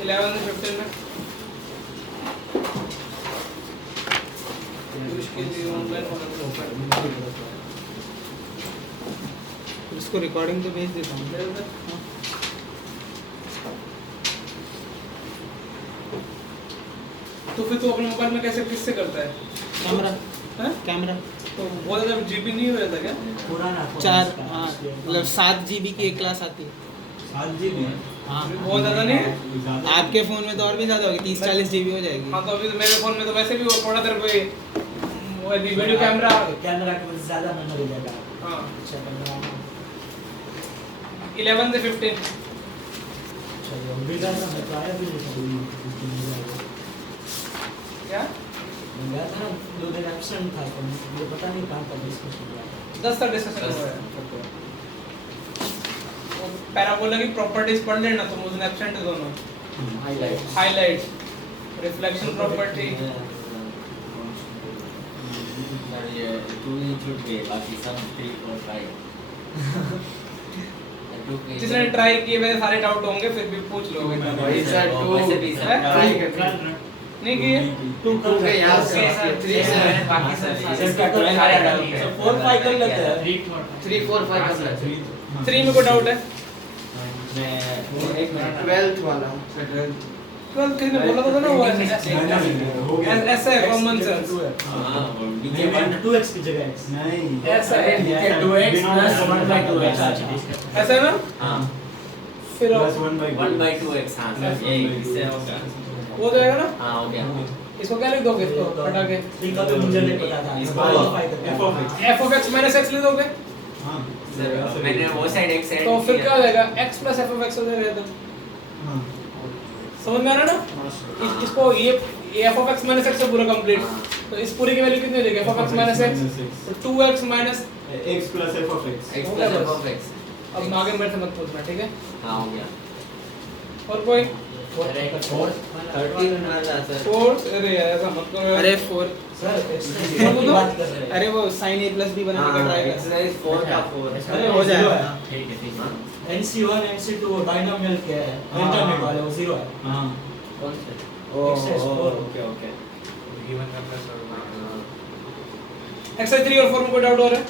11 से 15 में इसको रिकॉर्डिंग तो भेज देता हूँ। तो फिर तू अपने मोबाइल में कैसे किससे करता है? कैमरा हैं? कैमरा तो बहुत ज़्यादा जीबी नहीं हो जाता क्या? पुराना फोन 4 इसका। हाँ मतलब 7 GB की एक क्लास आती है। 7 GB हाँ बहुत ज़्यादा नहीं है? आपके फ़ोन में तो और भी ज़्यादा होगी, 30-40 GB हो जाएगी। हाँ तो अभी तो मेरे फ़ोन में तो वैसे भी वो थोड़ा देर कोई वो वीडियो कैमरा। कैमरा के वजह से ज़्यादा मेमोरी लेगा। हाँ अच्छा कैमरा 11 से 15 चलो वीडियो का मैं तो आया भी नहीं क्या? मैं गया था ना 2 दिन एब्सेंट था तो मुझे पता नहीं कहाँ का डिस्कशन हुआ। 10 तक डिस्कशन हुआ है। वो पैराबोला की प्रॉपर्टीज पढ़ लेना तुम उस दिन एब्सेंट है दोनों। हाइलाइट्स रिफ्लेक्शन प्रॉपर्टी सर ये 2 ही छूट गए, बाकी सब 3 4 5 जिसने ट्राई किए वैसे सारे डाउट होंगे, फिर भी पूछ लो। वही सर 2 वैसे भी सर हैं? ट्राई कर नहीं किए? 2 कर के यहाँ से 3 से बाकी सर इसका तो सारे डाउट है 4 5 कर लेते हैं 3 4 5 कर सकते हैं। 3 में कोई डाउट है? मैं एक मिनट 12th वाला 12 किसी ने बोला तो था ना वो ऐसा है कॉमन सेंस। हां वो नीचे नहीं 1 2x की जगह x नहीं ऐसा है नीचे 2x प्लस 1/2x ऐसा है ना? हां फिर 1/2x हां सर ये इससे होगा। वो जाएगा ना? हां हो गया। इसको क्या लिख दोगे? इसको हटा के ठीक है तो मुझे नहीं पता था f of x minus x लिख दोगे? सर मैंने वो साइड एक साइड तो फिर क्या हो जाएगा? x plus f of x हो जाएगा। तो समझ में आ रहा है ना? इसको ये f of x minus x से पूरा कंप्लीट। तो इस पूरी की वैल्यू कितनी हो जाएगी? f of x minus x तो 2x minus x plus f of x x plus f of x। अब आगे मेरे से मत पूछना, ठीक है? हां हो गया। और कोई 13 वाला सर 4? अरे यार ऐसा मत करो। अरे 4 सर एक्सरसाइज की बात कर रहे हैं अरे वो sin a plus b बनाने का ट्राई कर। एक्सरसाइज 4 का 4 अरे हो जाएगा। ठीक है NC1 NC2 वो बाइनोमियल के है इंटरनेट वाले वो 0 है हां कौन से एक्सरसाइज 4 ओके गिवन का प्लस और एक्सरसाइज 3 और 4 में कोई डाउट हो रहा है?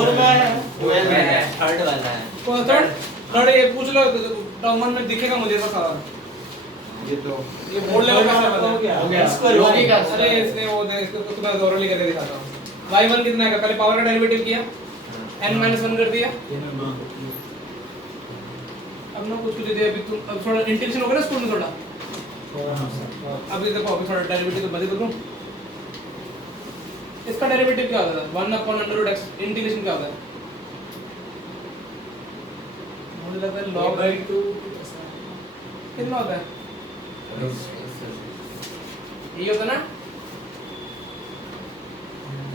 और मैं 12 है थर्ड वाला है। कौन थर्ड ये पूछ लो टर्म 1 में दिखेगा मुझे ऐसा सारा। ये तो ये बोर्ड लेवल का हो है। गया इसको लॉजिक अरे इसने वो इसको तुम्हें ओरली करके दिखाता हूं। y1 कितना है? पहले पावर का डेरिवेटिव किया, n 1 कर दिया। अब ना कुछ दे अभी तुम अब थोड़ा इंटेंशन होगा ना स्कूल में थोड़ा। अभी देखो अभी थोड़ा डेरिवेटिव तो बदल दूं। इसका डेरिवेटिव क्या होता है? 1/√x इंटीग्रेशन क्या होता है? मुझे लगता है log by 2 कितना होता है? ये होता ना?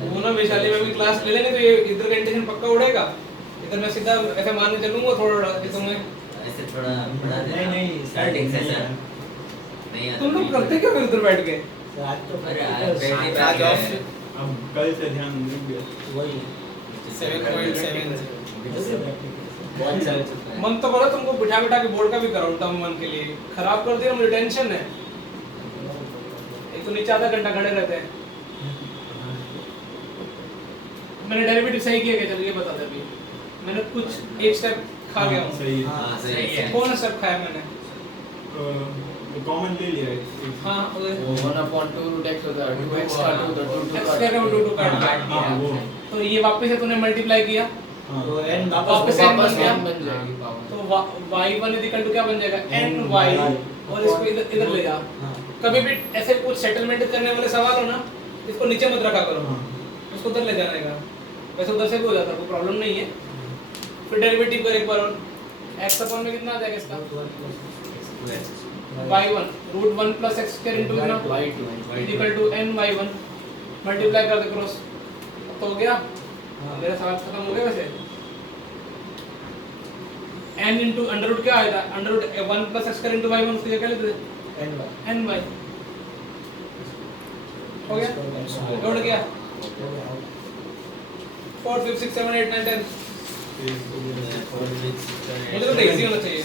वो ना वैशाली में भी क्लास ले लेंगे तो ये इधर का इंटेंशन पक्का उड़ेगा। इधर मैं सीधा ऐसे मान के चलूंगा थोड़ा कि तुम्हें ऐसे थोड़ा बढ़ा दे। नहीं स्टार्टिंग से सर नहीं आता। तुम लोग करते क्या फिर उधर बैठ के? आज तो अरे यार पहली आज बार ऑफ अब कल से ध्यान देंगे वही 7.7 बहुत चल चुका है। मन तो करो तुमको बिठा बिठा के बोर्ड का भी कराऊं टर्म 1 के लिए। खराब कर दिया, मुझे टेंशन है। एक तो नीचे आधा घंटा खड़े रहते हैं। मैंने डेरिवेटिव सही किया क्या? चलिए बता दे अभी। मैंने कुछ एक स्टेप खा गया हूं। सही है हां सही है। कौन स्टेप खाया मैंने? कॉमन ले लिया है हां उधर 1/2√x होता है 2x का 2 तो 2 x स्क्वायर का 2 काट दिया। हां वो तो ये वापस से तूने मल्टीप्लाई किया हां तो n वापस वापस n बन गया। बन जाएगी पावर। तो y1 इक्वल टू क्या बन जाएगा? ny और इसको इधर ले जा। हां कभी भी ऐसे कुछ सेटलमेंट करने वाले सवाल हो ना, इसको नीचे मत रखा करो, हाँ। उसको उधर ले जाने का। वैसे उधर से भी हो जाता, कोई प्रॉब्लम नहीं है। फिर डेरिवेटिव कर एक बार और x अपॉन में कितना आ जाएगा इसका? y1 √1 plus x square into कितना? y2 equal to ny1 multiply कर दे क्रॉस। तो हो गया। मेरा सवाल खत्म हो गया वैसे। n इनटू अंडर रूट क्या आएगा? Under root 1 plus x square into y1 उसकी जगह क्या लेते थे? ny हो गया? जोड़ गया 4 5 6 7 8 9 10 मुझे तो इजी होना चाहिए।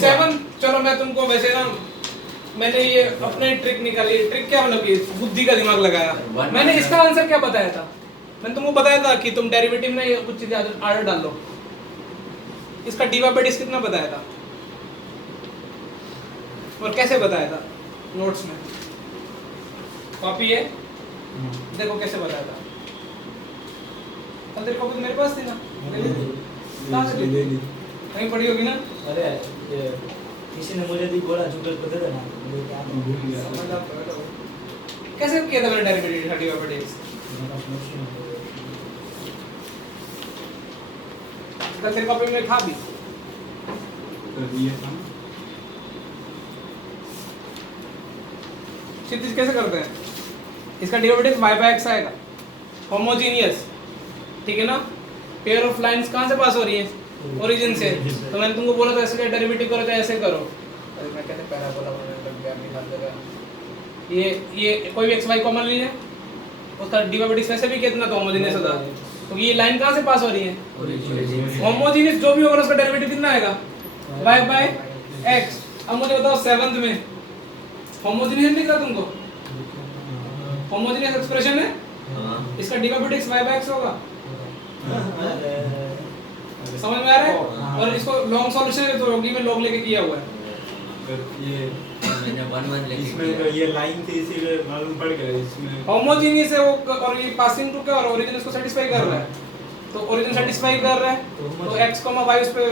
7 चलो मैं तुमको वैसे ना मैंने ये अपने ट्रिक निकाली। ट्रिक क्या मतलब कि बुद्धि का दिमाग लगाया। मैंने इसका आंसर क्या बताया था? मैंने तुमको बताया था कि तुम डेरिवेटिव में ये कुछ चीजें आर्डर डाल लो। इसका डीवा बाय डिस कितना बताया था और कैसे बताया था? नोट्स में कॉपी है, देखो कैसे बताया था। कल तेरी कॉपी मेरे पास थी ना, कहाँ से ली? कहीं पड़ी होगी ना। अरे ये किसी ने मुझे दी, बोला जुगल को दे देना, मुझे क्या भूल गया। कैसे किया था मैंने डेरिवेटिव का डीवा बाय डिस? कल तेरी कॉपी में था भी। कर दिया था। क्षितिज कैसे करते हैं? इसका डेरिवेटिव y बाय x आएगा, होमोजेनियस, ठीक है ना। पेयर ऑफ लाइंस कहां से पास हो रही है? ओरिजिन से। तो मैंने तुमको बोला था ऐसे क्या डेरिवेटिव करो चाहे ऐसे करो। अरे मैं कैसे पैराबोला बनाने लग गया निकाल देगा। ये कोई भी xy कॉमन लीजिए, उसका डेरिवेटिव वैसे भी कितना तो होमोजेनियस होता है। तो ये लाइन कहां से पास हो रही है? होमोजेनियस जो भी होगा उसका डेरिवेटिव कितना आएगा? y by x। अब मुझे बताओ 7th में होमोजेनियस दिख रहा तुमको? होमोजेनियस एक्सप्रेशन है, इसका डेरिवेटिव y बाय x होगा। समझ में आ रहा है? और इसको लॉन्ग सॉल्यूशन है तो योगी में लॉग लेके किया हुआ है। ये मैंने 1 लेके इसमें तो ये लाइन थी इसीलिए मालूम पड़ गया इसमें। होमोजेनियस है वो, और ये पासिंग टू क्या और ओरिजिन इसको सेटिस्फाई कर रहा है। तो ओरिजिन सेटिस्फाई कर रहा है तो x, y उस पे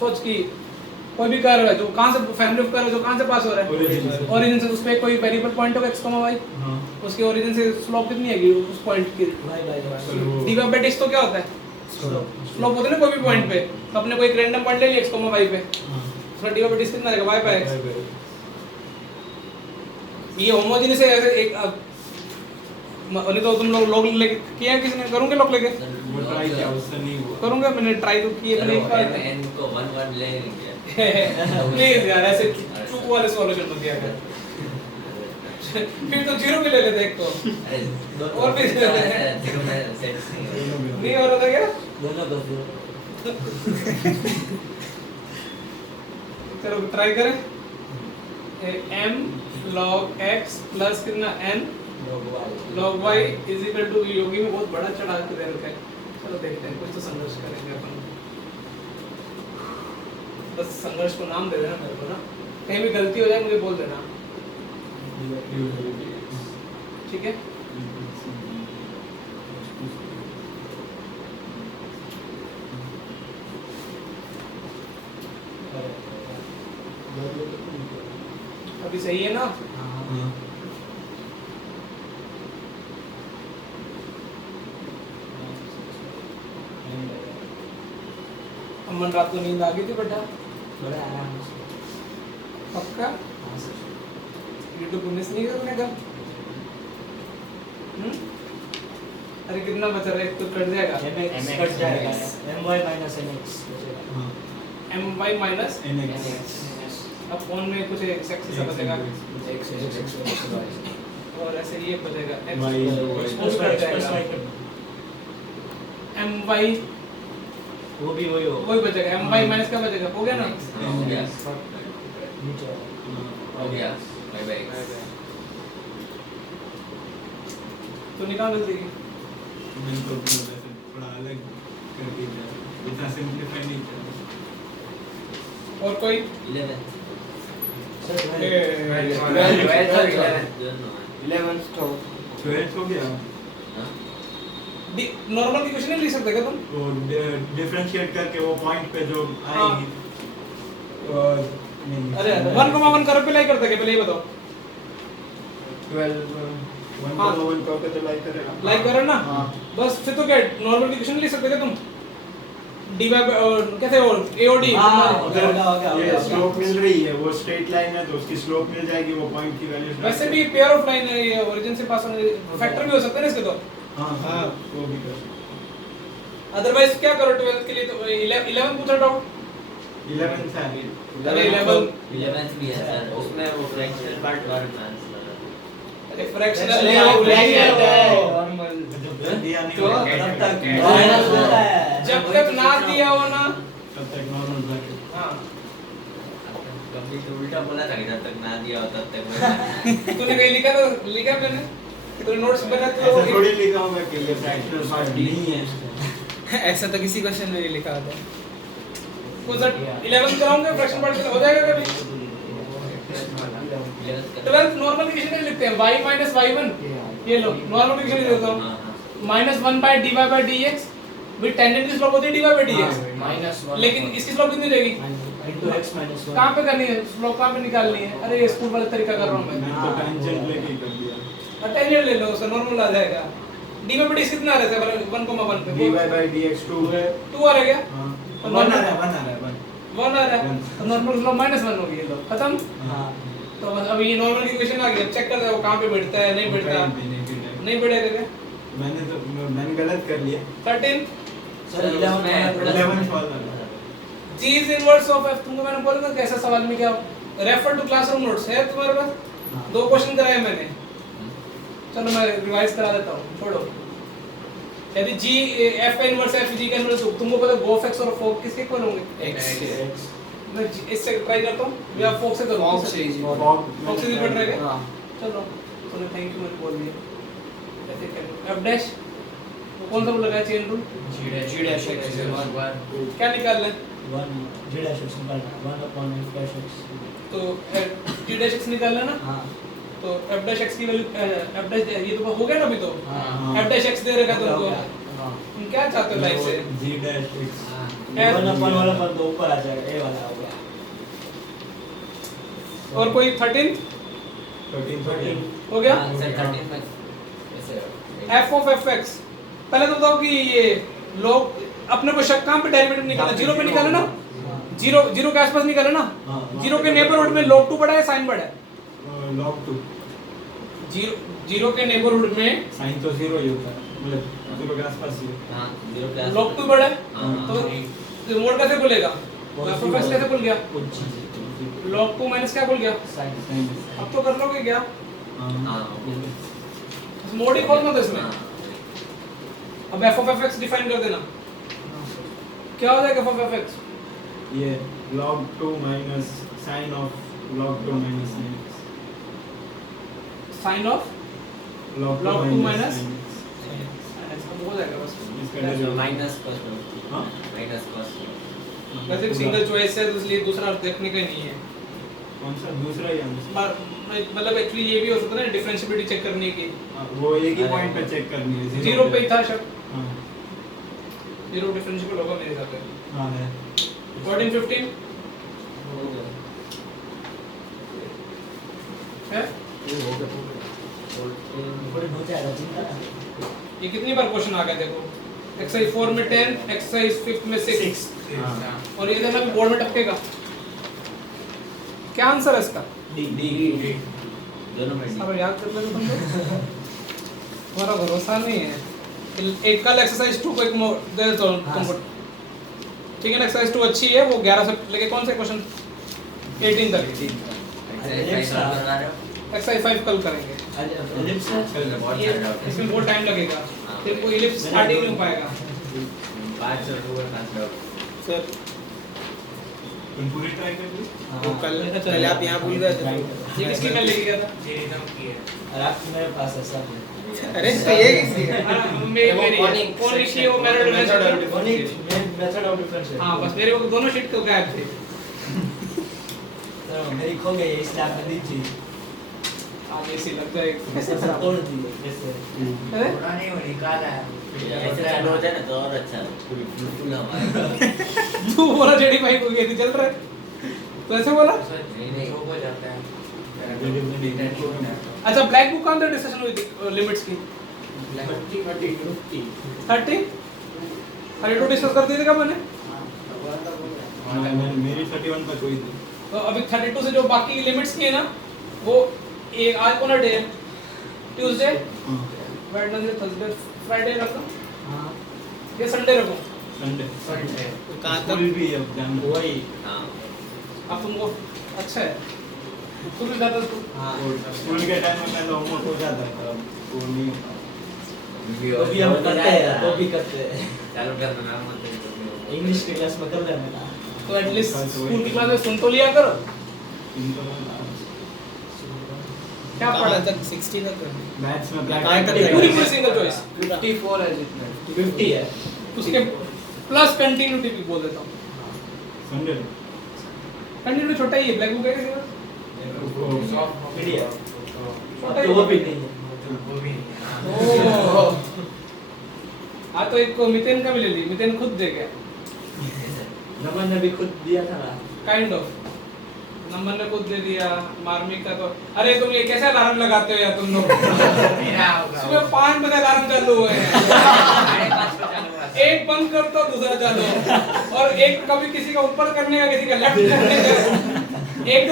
सोच की कोई भी कर्व है जो कहां से फैमिली ऑफ कर्व जो कहां से पास हो रहा है? ओरिजिन से। उस पे कोई वेरिएबल पॉइंट होगा x, y, हाँ। उसके ओरिजिन से स्लोप कितनी आएगी उस पॉइंट की? डीवा बाय डिस तो क्या होता है? स्लोप होता है ना कोई भी पॉइंट पे। तो अपने कोई एक रैंडम पॉइंट ले लिया x, y पे, उसका डीवा बाय डिस कितना रहेगा? y by x। ये होमोजेनियस है ऐसे एक नहीं तो तुम लोग लॉग लेके किया किसी ने? करूंगे लॉग लेके? वो ट्राई किया उससे नहीं हुआ। करूंगा, मैंने ट्राई तो किए मैंने एक बार। n को 1 ले लेंगे। प्लीज यार ऐसे चुप वाले सॉल्यूशन मत दिया कर। फिर तो जीरो भी ले लेते एक तो। और भी जीरो में सेट नहीं हो रहा था क्या? दोनों को दो। चलो ट्राई करें। m log x प्लस कितना n log y is equal to योगी में बहुत बड़ा चढ़ा के दे रखा है। चलो देखते हैं, कुछ तो संघर्ष करेंगे अपन। बस संघर्ष को नाम दे देना मेरे को ना, कहीं भी गलती हो जाए मुझे बोल देना, ठीक है? अभी सही है ना? अमन रात को नींद आ गई थी बेटा? बड़े आराम से। पक्का? हाँ सर। यूट्यूब मिस नहीं करने का? अरे कितना बचा रहा है? तो कट जाएगा। mx कट जाएगा, my minus nx बचेगा। my minus nx। अब फोन में कुछ सेक्स सा बचेगा x और ऐसे ये बचेगा x y एक्सपोज कर जाएगा my वो भी वही हो। वही बचेगा my माइनस का बचेगा, हो गया ना? नीचे हो गया बाय बाय। तो निकाल जल्दी। मैंने तो वैसे थोड़ा अलग कर दिया, इतना सिंपलीफाई नहीं किया। और कोई 11 सर 11 तो 12 हो गया। नॉर्मल की क्वेश्चन नहीं लिख सकते क्या तुम? वो डिफरेंशिएट करके वो पॉइंट पे जो हाँ। आएगी और नहीं। अरे 1,1 कर पे लाई करते क्या? पहले ये बताओ। 12 हाँ। 1 करके तो लाइक करेगा। लाइक करो ना? हाँ। बस फिर तो क्या नॉर्मल की क्वेश्चन लिख सकते क्या तुम? डी बाय कैसे और एओडी ये स्लोप मिल रही है, वो स्ट्रेट लाइन है तो उसकी स्लोप मिल जाएगी, वो पॉइंट की वैल्यू। वैसे भी पेयर ऑफ लाइन है, ये ओरिजिन से पास होने फैक्टर भी हो सकते हैं ना इसके तो। हाँ वो भी कर। अदरवाइज क्या करो 12th के लिए तो 11 पूछा डाउट। 11 था। अरे 11 11th भी है सर, उसमें वो फ्रैक्शनल पार्ट और आंसर। अरे फ्रैक्शनल Fractional है, वो है, है है। नॉर्मल। दिया नहीं तो होगा। तब तक कैसे? माइनस होता है। जब तक ना दिया हो ना, तब तक नॉर्मल ब्रैकेट। हाँ कभी तो उल्टा बोला था कि जब तक ना दिया हो तब तक वो तूने कहीं लिखा तो लिखा मैंने कि तूने नोट्स बना ऐसा तो थोड़ी लिखा होगा कि ये फ्रैक्शनल पार्ट नहीं है। ऐसा तो किसी क्वेश्चन में नहीं लिखा होता है। कुछ 11th कराऊंगा फ्रैक्शन पार्ट हो जाएगा कभी। 12th नॉर्मल इक्वेशन नहीं लिखते हैं, y minus y1 ये लो नॉर्मल इक्वेशन लिख देता हूं -1 by dy by dx with tangent की स्लोप होती है dy by dx -1 लेकिन इसकी स्लोप कितनी रहेगी? into x minus 1 कहां पे करनी है स्लोप, कहां पे निकालनी है? अरे ये स्कूल वाला तरीका कर रहा हूं मैं। मैंने तो टेंजेंट लेके ही कर दिया। टेंजेंट ले लो उससे नॉर्मल आ जाएगा। dy by dx कितना रहता है 1,1 पे? dy by dx 2 है। 2 आ रहेगा हाँ। और 1 आ normal- रहा है 1 आ रहा है 1। 1 आ रहा है तो नॉर्मल स्लोप -1 हो गई, लो खत्म। हां तो बस अब ये नॉर्मल इक्वेशन आ गई, अब चेक कर दो कहां पे बैठता है, नहीं बैठता, नहीं बैठेगा क्या? मैंने गलत कर लिया। 13 sir 11 11 g is inverse of f। तुमको मैंने बोला था कैसा सवाल में क्या रेफर टू क्लासरूम नोट्स है तुम्हारे पास? हाँ। 2 क्वेश्चन कराए मैंने, चलो मैं रिवाइज करा देता हूँ, छोड़ो। यदि g f का इनवर्स f g का इनवर्स तुमको पता गोफ x और फोक किसके इक्वल होंगे? x मैं इससे ट्राई करता हूँ या फोक से करूँ? Fox से easy। फोक से इक्वल रहेगा। हां चलो चलो थैंक यू, मैंने बोल दिया। ऐसे कर f डैश तो कौन सा लगाया chain rule? g dash x is 1 क्या निकालना है? 1 g dash x निकालना 1 upon f dash x तो g डैश x निकालना है ना, हां तो f डैश x की वैल्यू f डैश ये तो हो गया ना अभी तो। हां f डैश x दे रखा तुमको, हां तुम क्या चाहते हो लाइफ से? g dash x 1 upon वाला पर तो ऊपर आ जाएगा, ये वाला हो गया। और कोई 13 13 हो गया? सर 13 में ऐसे f of fx पहले तो बताओ कि ये लोग अपने को शक कहां पे डेरिवेटिव निकालना, जीरो पे निकाले ना, जीरो जीरो के आसपास निकाले ना, जीरो के नेबरहुड में log 2 बड़ा है साइन बड़ा है? log 2 जीरो जीरो के नेबरहुड में साइन तो 0 ही होता है, मतलब 0 के आसपास ही। हां 0 प्लस log 2 बड़ा है हाँ। तो मोड कैसे खुलेगा? f of x कैसे खुल गया? log 2 माइनस क्या खुल गया? साइन अब तो कर लोगे क्या? हां मोड ही खोलना था इसमें। अब f of fx डिफाइन कर देना, क्या हो जाएगा f of fx? ये log 2 minus sin of log 2 minus sin x। Sine of log log 2 minus sin x। ऐसा हो जाएगा बस। इसका derivative। माइनस cos हाँ? माइनस cos वैसे सिंगल चॉइस है तो इसलिए दूसरा देखने का ही नहीं है। कौन सा दूसरा या मतलब एक्चुअली ये भी हो सकता है ना डिफरेंशिएबिलिटी चेक करने की, वो एक ही पॉइंट पे चेक करनी है, जीरो पे ही था शक, हाँ जीरो डिफरेंशिएबल होगा मेरे हिसाब से। हाँ है 14 15 है, ऊपर हो जाएगा, चिंता ना। ये कितनी बार क्वेश्चन आ गया देखो, एक्सरसाइज 4 में 10, एक्सरसाइज 5 में 6 हाँ। और ये देखना भी बोर्ड में टपकेगा। क्या आंसर है इसका? डी दोनों में सब याद कर लेते तुम लोग, तुम्हारा भरोसा नहीं है। एक कल एक्सरसाइज 2 को एक दे देता हूं तुमको, ठीक है ना? एक्सरसाइज 2 अच्छी है, वो 11 से लेके कौन से क्वेश्चन 18 तक। एक्सरसाइज 5 कल करेंगे, एलिप्स बहुत ये सारे डाउट इसमें बहुत टाइम लगेगा, तेरे को इलिप्स स्टार्ट ही नहीं हो पाएगा। 5 और 2 5 डाउट सर तुम पूरी ट्राई कर ली? वो कल आप यहाँ भूल गए थे, ये किसकी मैं लेके गया था? और आप मेरे पास है सब। अरे तो ये किसकी है? मेरी कौन लिखी है वो मेरा मेथड ऑफ डिफरेंशिएशन। हाँ बस मेरे को दोनों शीट तो गायब थे। तो मेरी खो गई, इसलिए आपने दी थी। आज ऐसी लगता है ऐसे सब तोड़ दी जैसे। ऐसे चालू हो जाए ना तो और अच्छा पूरी फुल हमारा तू बोला जेडी भाई को गई थी चल रहा है, तो ऐसे बोला। नहीं हो जाता है अच्छा ब्लैक बुक का अंदर डिस्कशन हुई थी लिमिट्स की 30 अरे तो डिस्कस कर दी थी क्या मैंने? मेरी 31 तक हुई थी। तो अभी 32 से जो बाकी लिमिट्स की है ना, वो एक आज कौन सा डे है? ट्यूसडे, हाँ वेडनेसडे, थर्सडे, फ्राइडे रखो हाँ या संडे रखो? संडे तो कहाँ स्कूल भी है जान वही। हां अब तुमको अच्छा है तू भी जाता तू हाँ स्कूल के टाइम में मैं तो होमवर्क हो जाता था, वो नहीं तो भी हम करते हैं, तो भी करते हैं। चालू कर देना मत इंग्लिश की क्लास में कर लेना। तो एटलीस्ट स्कूल की क्लास में सुन तो लिया करो। क्या पढ़ा तक 60 तक मैथ्स में पूरी प्रैक्टिस पूरी सिंगल चॉइस 54 है जितना 50 है। उसके प्लस कंटिन्यूटी भी बोल देता हूँ। समझे कंटिन्यूटी छोटा ही है, ब्लैक बुक है किसी का? PDF छोटा ही तो वो है। भी नहीं है। वो भी ओह। हाँ तो एक को मितेन का भी ले ली, मितेन खुद दे गया नमन ने भी खुद दिया था ना। Kind of. नंबर ने खुद दे दिया, मार्मिक का तो अरे तुम ये कैसे अलार्म लगाते हो यार तुम लोग? मेरा होगा सुबह 5 बजे अलार्म चालू हुए हैं। 5:30 पे चालू हुआ एक बंद कर तो दूसरा चालू और एक कभी किसी का ऊपर करने का किसी का लेफ्ट करने का एक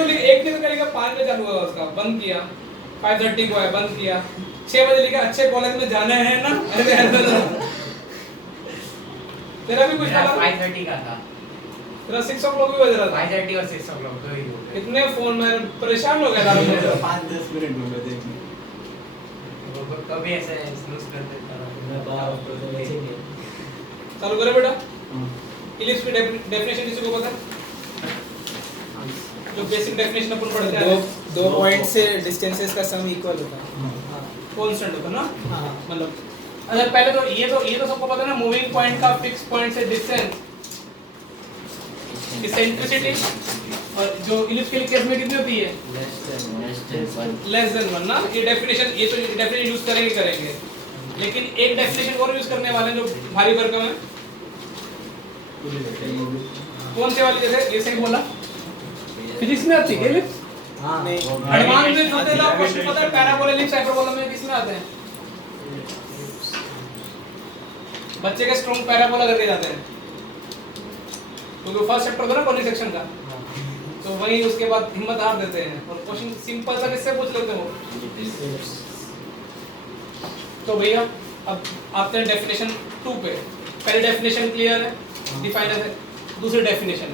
ने तो करेगा 5 बजे चालू हुआ उसका बंद किया 5:30 को है बंद किया 6 बजे लिखा अच्छे कॉलेज में जाना है ना अरे तेरा भी कुछ मेरा था 5:30 का था तेरा 6 o'clock भी बज रहा था 5:30 और 6 o'clock दो ही हो गए इतने फोन में परेशान हो गया था मैं। 5-10 मिनट हो गए देखने वो कभी ऐसे स्नूज कर देता मैं बाहर तो देखेंगे। चालू करो बेटा इलिप्स की डेफिनेशन किसी को पता है जो बेसिक डेफिनेशन अपन पढ़ते हैं दो पॉइंट से डिस्टेंसेस का सम इक्वल होता है। कांस्टेंट होता है ना हाँ मतलब अच्छा पहले तो ये तो सबको पता है ना मूविंग पॉइंट का फिक्स पॉइंट से डिस्टेंस इसेंट्रिसिटी और जो इलिप्स के केस में कितनी होती है लेस देन 1 ना ये डेफिनेशन यूज करेंगे लेकिन एक डेफिनेशन और यूज करने वाले हैं जो भारी भरकम है कौन से वाली जैसे ये सही बोला फिजिक्स में आती है इलिप्स हाँ नहीं एडवांस में जो देता क्वेश्चन पता है पैराबोला इलिप्स हाइपरबोला में किसमें आते हैं बच्चे के स्ट्रॉन्ग पैराबोला करके जाते हैं क्योंकि फर्स्ट चैप्टर था ना कॉनिक सेक्शन का तो वही उसके बाद हिम्मत हार देते हैं और क्वेश्चन सिंपल सा किससे पूछ लेते हो तो भैया अब आते हैं डेफिनेशन 2 पे पहले डेफिनेशन क्लियर है डिफाइन है दूसरी डेफिनेशन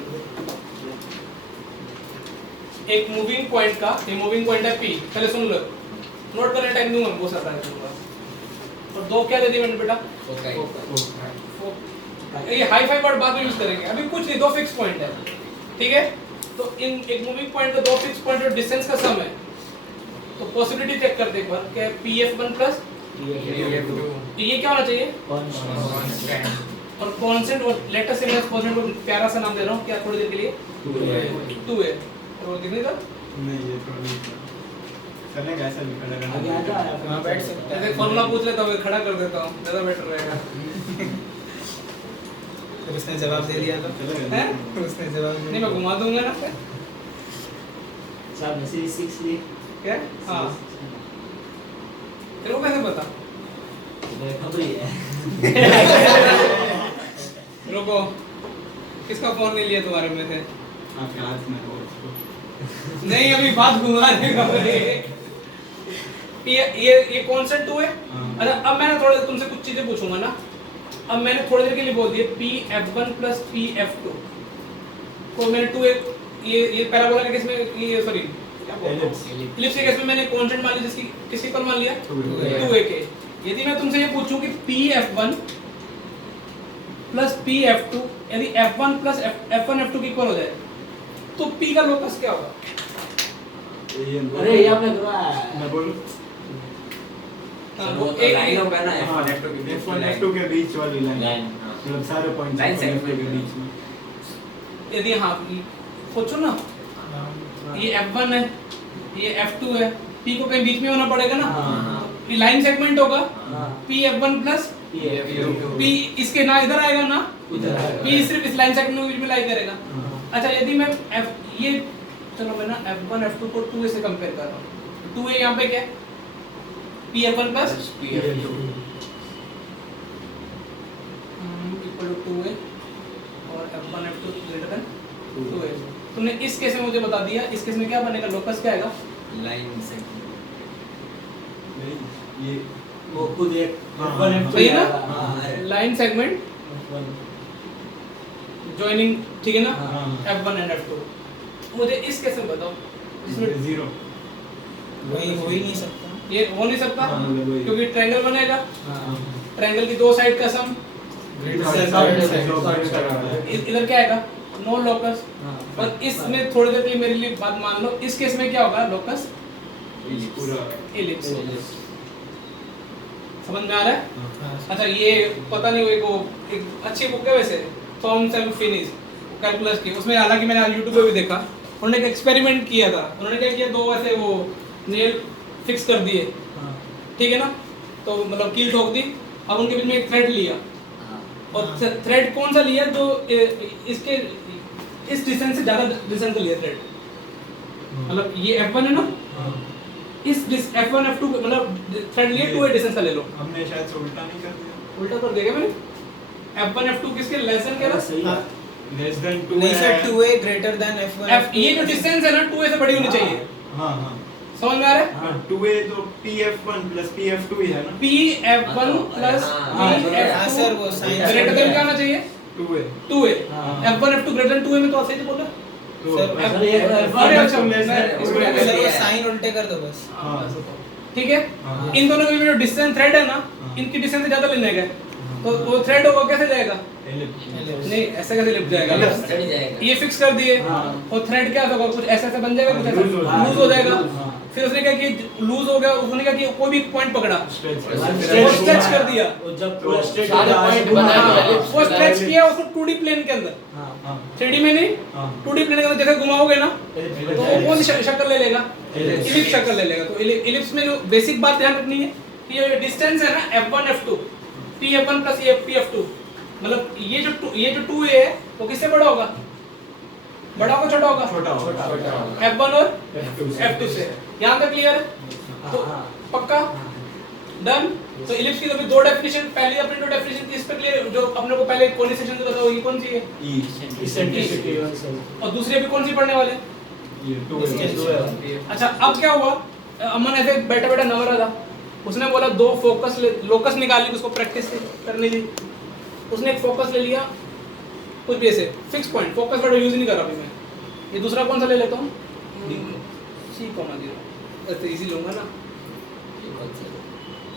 एक मूविंग पॉइंट का ये मूविंग पॉइंट है P पहले सुन लो नोट करने टाइम दूंगा बहुत सारा है दूंगा और दो क्या दे दी मैंने बेटा ये हाई फाई वर्ड बाद में यूज करेंगे अभी कुछ नहीं दो फिक्स पॉइंट है ठीक है तो इन एक मूविंग पॉइंट का दो फिक्स पॉइंट और डिस्टेंस का सम है तो पॉसिबिलिटी चेक करते एक बार क्या pf1 प्लस ये क्या होना चाहिए और कांस्टेंट और लेट अस से मैं कांस्टेंट को प्यारा सा नाम दे रहा हूं क्या थोड़ी देर के लिए 2 है और कितने का नहीं ये थोड़ी करने का ऐसा भी खड़ा आगे आ करना जा वहाँ बैठ सकते ऐसे फॉर्मूला पूछ लेता हूं खड़ा कर देता हूं ज्यादा बेटर रहेगा फिर उसने जवाब दे दिया तो हैं उसने जवाब दे नहीं मैं घुमा दूंगा ना साहब ने सीरीज 6 ली क्या हां तेरे को कैसे पता मेरे खबर ही है रुको किसका फोन नहीं लिया तुम्हारे में से आपके हाथ में हो उसको नहीं अभी बात घुमाने का ये कांस्टेंट 2 है हाँ। अच्छा अब मैं थोड़ा तुमसे कुछ चीजें पूछूंगा ना अब मैंने थोड़ी देर के लिए बोल दिया pf1 प्लस pf2 को मैंने 2 ये पैराबोला के केस में ये सॉरी Ellipse। इलिप्स के केस में मैंने कांस्टेंट मान लिया जिसकी किसी पर मान लिया 2a के यदि मैं तुमसे ये पूछूं कि pf1 प्लस pf2 यदि f1 प्लस f1 f2 के इक्वल हो जाए तो p का लोकस क्या होगा ये अरे ये आपने करवाया मैं बोलूं हाँ, वो वो तो एक लाइन होगा ना हाँ, F1 F2 के बीच F1 में F2 के बीच वाली लाइन लाइन मतलब सारे points Line F1 segment F2 के में। बीच में यदि हाँ सोचो ना ये f1 है ये f2 है p को कहीं बीच में होना पड़ेगा ना हाँ ये लाइन सेगमेंट होगा हाँ p f1 प्लस ये p इसके ना इधर आएगा ना उधर p सिर्फ इस लाइन सेगमेंट के बीच में लाई करेगा हाँ। अच्छा यदि मैं ये चलो मैं ना f1 f2 को 2a से कंपेयर कर रहा हूँ 2a यहाँ पे क्या है p f1 plus equal to 2a और f1 f2 greater than 2a तुमने इस केस में मुझे बता दिया इस केस में क्या बनेगा लोकस क्या आएगा लाइन से नहीं, ये वो खुद एक हाँ, F1 हाँ, F2 सही ना? हाँ लाइन सेगमेंट जॉइनिंग ठीक है ना हाँ। f1 एंड f2 मुझे इस केस में बताओ जिसमें जीरो वही हो ही नहीं सकता। ये हो नहीं सकता हाँ, मतलब वही। क्योंकि ट्रायंगल बनेगा, हाँ ट्रायंगल की दो साइड का सम, इधर क्या आएगा, नो लोकस। हाँ और इसमें थोड़ी देर के लिए मेरे लिए बात मान लो, इस केस में क्या होगा, लोकस पूरा इलिप्स। समझ में आ रहा है? हाँ। अच्छा ये पता नहीं वो एक अच्छी बुक है वैसे, थॉमस एंड फिनिश कैलकुलस की, उसमें हालांकि मैंने यूट्यूब पे भी देखा, उन्होंने एक एक्सपेरिमेंट किया था। उन्होंने क्या किया, दो ऐसे वो नेल फिक्स कर दिए, हाँ ठीक है ना, तो मतलब कील ठोक दी, अब उनके बीच में एक थ्रेड लिया, हाँ और थ्रेड कौन सा लिया, जो इसके इस डिस्टेंस से ज़्यादा डिस्टेंस का लिया थ्रेड, मतलब ये F1 है ना, इस F1 F2 मतलब थ्रेड लिए 2a डिस्टेंस का ले लो। हमने शायद से उल्टा नहीं कर दिया। उल्टा कर देगा मैंने, F1 F2 किसके लेस देन क्या था, सही है। लेस देन 2 नहीं sir 2a greater than f1 F ये जो डिस्टेंस है ना 2a से बड़ी होनी चाहिए, हाँ हाँ समझ में आ रहा है? हाँ 2a तो pf1 प्लस pf2 ही है ना, P F1 प्लस हाँ, P हाँ सर F2 वो साइन ग्रेटर देन क्या होना चाहिए, 2a 2a। हाँ। F1 F2 greater than 2a में तो ऐसे ही तो बोला। तो सर, सर ये अरे अच्छा मैं सर इसको क्या वो कर साइन उल्टे कर दो बस। हाँ ठीक है, हाँ। इन दोनों के बीच में जो डिस्टेंस थ्रेड है ना, हाँ। इनकी डिस्टेंस से ज्यादा लेने का, तो वो थ्रेड होगा कैसे जाएगा, ellipse। नहीं ऐसे कैसे लिप जाएगा, चढ़ जाएगा। ये फिक्स कर दिए, हाँ। और थ्रेड क्या होगा, कुछ ऐसा ऐसा बन जाएगा, कुछ ऐसा लूज हो जाएगा। लूज हो जाएगा। हाँ। फिर उसने क्या कि लूज हो गया, उसने क्या कि कोई भी पॉइंट पकड़ा, Stretch। वो स्ट्रेच कर दिया, वो जब पूरा स्ट्रेट सारे point बनाए हुए हैं। वो स्ट्रेच किया उसको 2D प्लेन के अंदर, हाँ हाँ 3D में नहीं, हाँ 2D प्लेन के अंदर जैसे घुमाओगे ना, तो वो कौन सी शक्ल ले लेगा, Ellipse। इलिप्स शक्ल ले लेगा। तो इलिप्स में जो बेसिक बात ध्यान रखनी है कि ये डिस्टेंस है ना F1 F2 P F1 plus P F2, मतलब ये जो 2a है वो किससे बड़ा होगा, बड़ा होगा छोटा होगा, छोटा होगा F1 और f2 F2 से। यहाँ तक क्लियर है, तो पक्का डन। तो इलिप्स की तो दो डेफिनेशन, पहली अपनी दो डेफिनेशन किस पे क्लियर, जो अपने को पहले कौन सी सेशन में बताओ, ये कौन सी है, e इसेंट्रिसिटी और दूसरी अभी कौन सी पढ़ने वाले हैं? ये 2a अच्छा अब क्या हुआ, अमन ऐसे बैठा बैठा नव रहा था, उसने बोला दो फोकस लोकस निकालने की, उसको प्रैक्टिस करनी थी, उसने एक फोकस ले लिया, कुछ भी ऐसे fix point, focus word use नहीं कर रहा अभी मैं, ये दूसरा कौन सा ले लेता हूँ, C,0, ऐसे इजी लूंगा ना,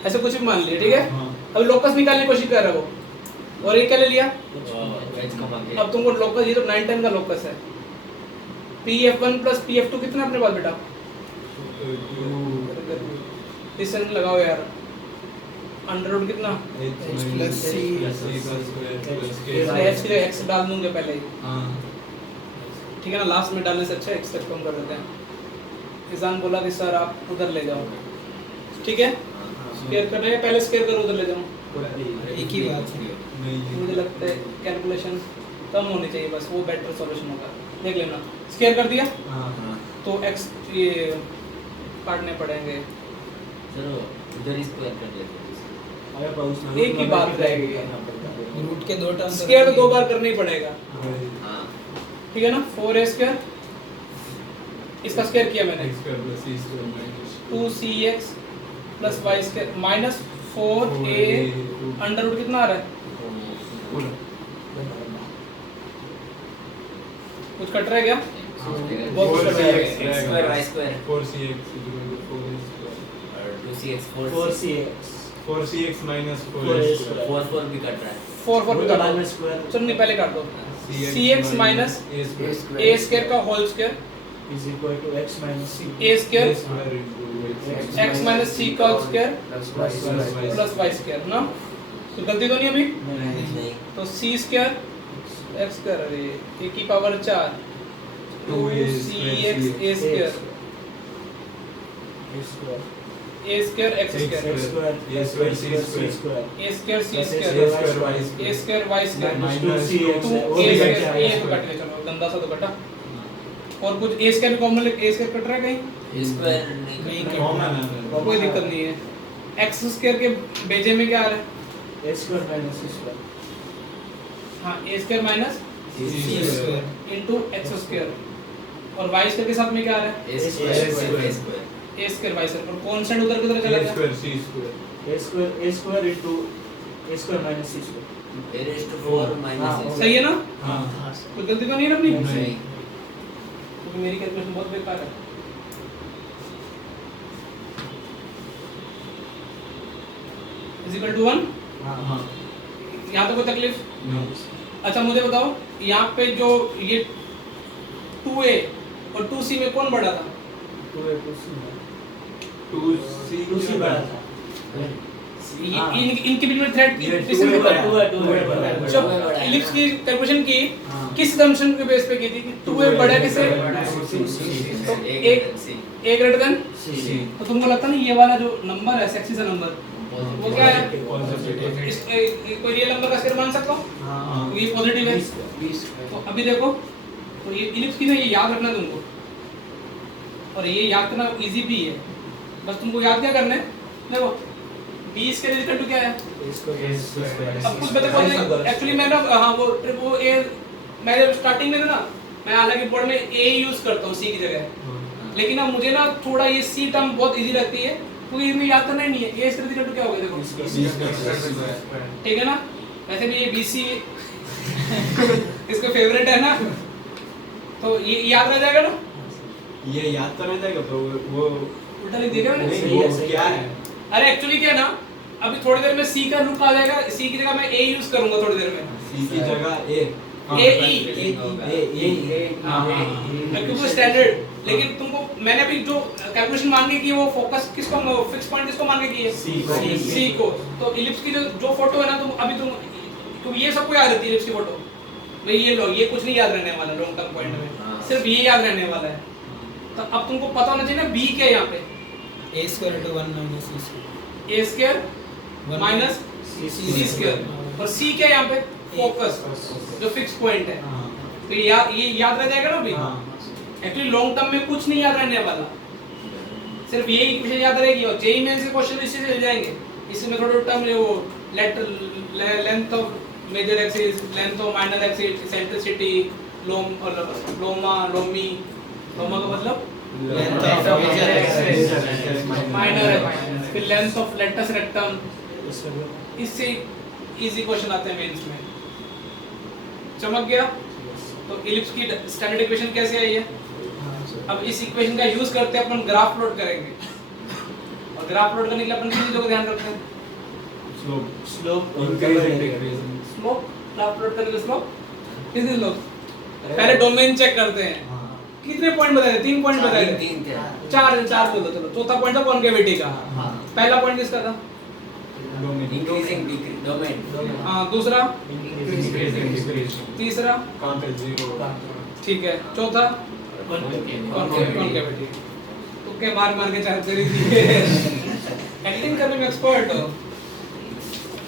ऐसे कुछ भी मान लिया, ठीक है। हाँ अब लोकस निकालने की कोशिश कर रहा है वो, और ये क्या ले लिया, वेज कमा के अब तुमको लोकस, ये तो 9 10 का लोकस है, P F1 plus P F2 कितना अपने पास बेटा, डिस्टेंस लगाओ यार, अंडर रूट कितना, h प्लस c x के लिए x डाल दूंगे पहले ही, हाँ ठीक है ना, लास्ट में डालने से अच्छा x तक कम कर देते हैं। इजान बोला कि सर आप उधर ले जाओ, ठीक है, स्क्वायर कर रहे हैं, पहले स्क्वायर करो, उधर ले जाओ, एक ही बात है। नहीं मुझे लगता है कैलकुलेशन कम होनी चाहिए, बस वो बेटर सॉल्यूशन होगा, देख लेना। स्क्वायर कर दिया हाँ तो x ये काटने पड़ेंगे, चलो उधर ही स्क्वायर कर लेते हैं। एक ही बात रहेगी, रूट के दो टर्म स्क्वायर तो दो बार करना ही पड़ेगा, हाँ ठीक है ना, 4a स्क्वायर, इसका स्क्वायर किया मैंने, x square plus c square minus 2cx plus y square minus 4a under root कितना आ रहा है, पूरा कुछ कट रहा है क्या, बहुत कुछ कट रहा है। x square y square 4cx is equal to 4a square और 2cx 4cx 4cx minus 4a 4a square 4 भी कट रहा है, 4 4 रूट काट डालने दो, स्क्वायर चलो नहीं पहले काट दो, cx minus a square a square का whole square, is equal to x minus c a square a square into x minus c का whole square plus y plus y square ना, तो गलती तो नहीं अभी, नहीं तो c स्क्वायर x स्क्वायर, अरे a की power 4 2cx a square x square a square x square x square a square c c square square a square c a square square y a square square y square minus 2cx 2 वो a भी cut square जाएगा ये तो cut गया, चलो गंदा सा तो कटा, और कुछ a square common a square cut रहा है कहीं, स्क्वायर नहीं नहीं कट common है कोई दिक्कत नहीं है। x स्क्वायर के बेजे में क्या आ रहा है, x square minus c square हाँ a square minus c square into x square, और y स्क्वायर के साथ में क्या आ रहा है, a square a square a square y square, और कांस्टेंट उधर किधर चला a गया, square c square a square into a square minus c square a raised to 4 minus हाँ, a सही है ना, हाँ कोई गलती तो नहीं है ना अपनी, नहीं। क्योंकि मेरी कैलकुलेशन बहुत बेकार है। Is equal to 1। हाँ यहाँ तो कोई तकलीफ? नहीं अच्छा मुझे बताओ यहाँ पे जो ये 2a और 2c में कौन बड़ा था? 2a 2c बड़ा था। हाँ। इनके बीच में थ्रेड ये डिस्टेंस 2a कितना बड़ा है? 2a बड़ा। जब इलिप्स की कैलकुलेशन की हाँ। किस assumption के बेस पे की थी कि 2a बड़ा किससे? तो a ग्रेटर देन? C। तो तुमको लगता नहीं ये वाला जो नंबर है सेक्सी सा नंबर वो क्या है? कोई रियल नंबर का स्क्वायर मान सकता हूँ? हाँ। तो ये पॉजिटिव है। 20 तो अभी देखो तो ये इलिप्स की ना ये याद रखना तुमको, और ये याद करना इजी भी है। बस तुमको याद क्या करना है, देखो 20 के इक्वल टू क्या है? अब कुछ बताओ एक्चुअली मैं ना हाँ वो ए मैं जब स्टार्टिंग में था ना मैं हालांकि बोर्ड में ए यूज करता हूँ सी की जगह, लेकिन अब मुझे ना थोड़ा ये सी टर्म बहुत इजी लगती है क्योंकि इसमें याद करना ही नहीं है। ए इसका इक्वल टू क्या होगा देखो, ठीक है ना? वैसे भी ये बीसी इसका फेवरेट है ना, तो ये याद रह जाएगा ना? ये याद तो नहीं जाएगा तो वो उल्टा लिख दिया मैंने? नहीं वो क्या है अरे एक्चुअली क्या है ना, अभी थोड़ी देर में सी का लुक आ जाएगा, सी की जगह मैं ए यूज करूंगा थोड़ी देर में। सी की जगह ए क्योंकि स्टैंडर्ड, लेकिन तुमको मैंने अभी जो कैलकुलेशन मांगी की वो फोकस किसको फिक्स पॉइंट किसको मांगे की है? सी को। तो इलिप्स की जो फोटो है ना तुम अभी तुम क्योंकि ये सबको याद रहती है इलिप्स की फोटो भाई, ये लो ये कुछ नहीं याद रहने वाला लॉन्ग टर्म पॉइंट में, सिर्फ ये याद रहने वाला है। तो अब तुमको पता होना चाहिए ना बी क्या है यहाँ पे? a square into 1 minus c square A square minus C square, और सी क्या है यहाँ पे? फोकस जो फिक्स पॉइंट है। तो ये याद रह जाएगा ना अभी? एक्चुअली लॉन्ग टर्म में कुछ नहीं याद रहने वाला, सिर्फ ये इक्वेशन याद रहेगी और जेई मेंस के क्वेश्चन इससे मिल जाएंगे। इसमें थोड़ा टर्म वो length of major axis, length of minor axis, eccentricity, लोमा लोमी, लोमा का मतलब length of major axis minor, फिर लेंथ ऑफ लेटस रेक्टम, इससे इजी क्वेश्चन आते हैं मेंस में। चमक गया? तो इलिप्स की स्टैंडर्ड इक्वेशन कैसे आई है? अब इस इक्वेशन का यूज करते हैं अपन ग्राफ प्लॉट करेंगे, और ग्राफ प्लॉट करने के लिए अपन किन चीजों का ध्यान रखते हैं? स्लोप स्लोप, ग्राफ प्लॉट करने के लिए स्लोप, किस स्लोप? पहले डोमेन चेक करते हैं, कितने पॉइंट बताए थे? 3 पॉइंट बताए थे, 4 बोल दो चलो। चौथा पॉइंट था कॉन्केविटी का, पहला पॉइंट किसका था? हाँ, दूसरा, तीसरा, ठीक है, चौथा कॉन्केविटी। तो क्या मार के चार्ज करी थी एक्टिंग करने में एक्सपर्ट हो।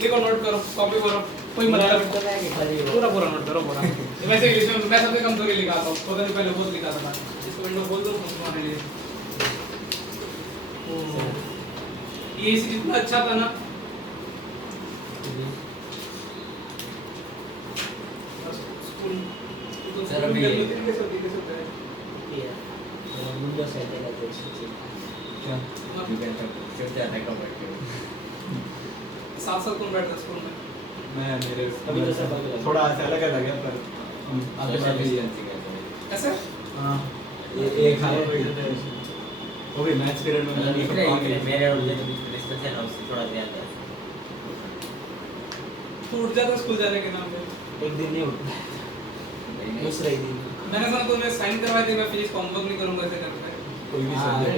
देखो नोट करो, कॉपी करो, कोई मतलब पूरा नोट करो पूरा। वैसे इंग्लिश में मैं सबसे कम थोड़ी लिखा था, पता नहीं पहले बहुत लिखा था। इसको विंडो खोल दो तुम्हारे लिए। ये इसी जितना अच्छा था ना, सर अभी मुंडो से देगा तो क्या साथ कौन बैठता स्कूल में? मैं मेरे अभी तो सब अलग थोड़ा ऐसा अलग अलग है पर ऐसे हाँ ये एक है वो भी मैथ्स पीरियड में मैंने सब काम किया। मेरे और ये डिस्टेंस है ना उससे थोड़ा ज्यादा तो उठ जाता स्कूल जाने के नाम पे। एक दिन नहीं उठता दूसरा ही दिन मैंने सुना तुमने साइन करवाई थी मैं फिजिक्स का होमवर्क नहीं करूंगा ऐसे करके।